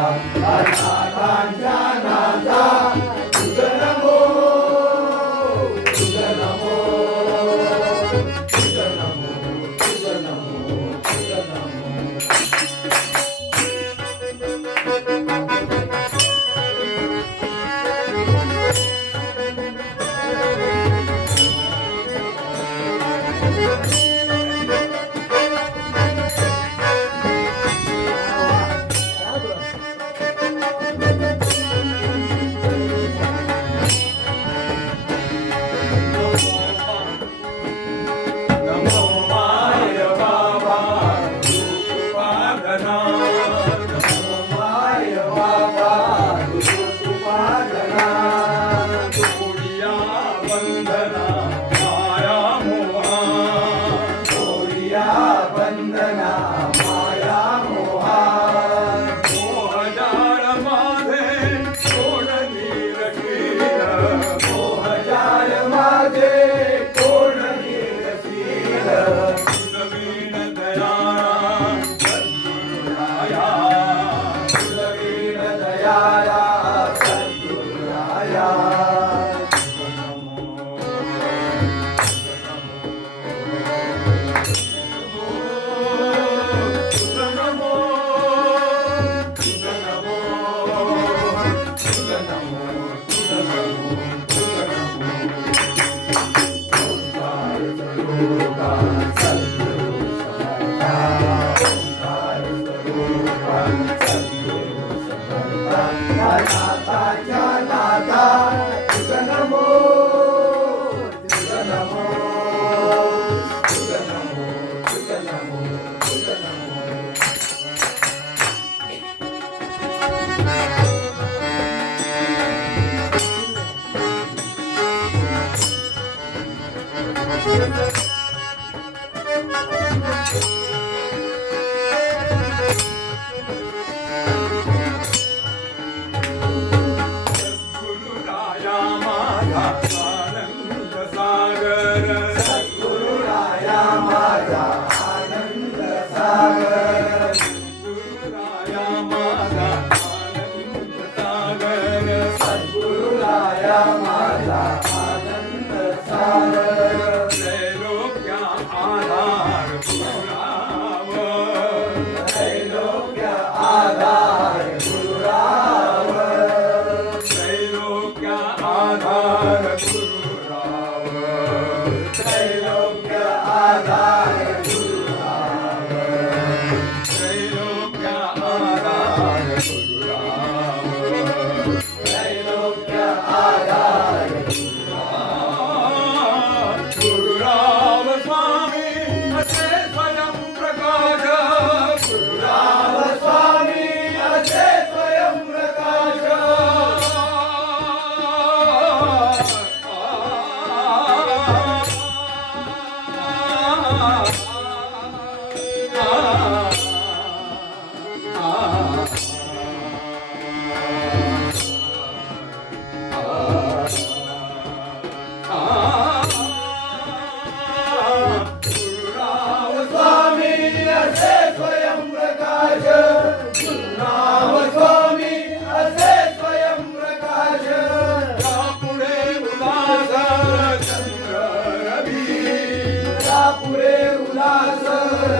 ta ta ta ta ta Thank. पुरे उल्हास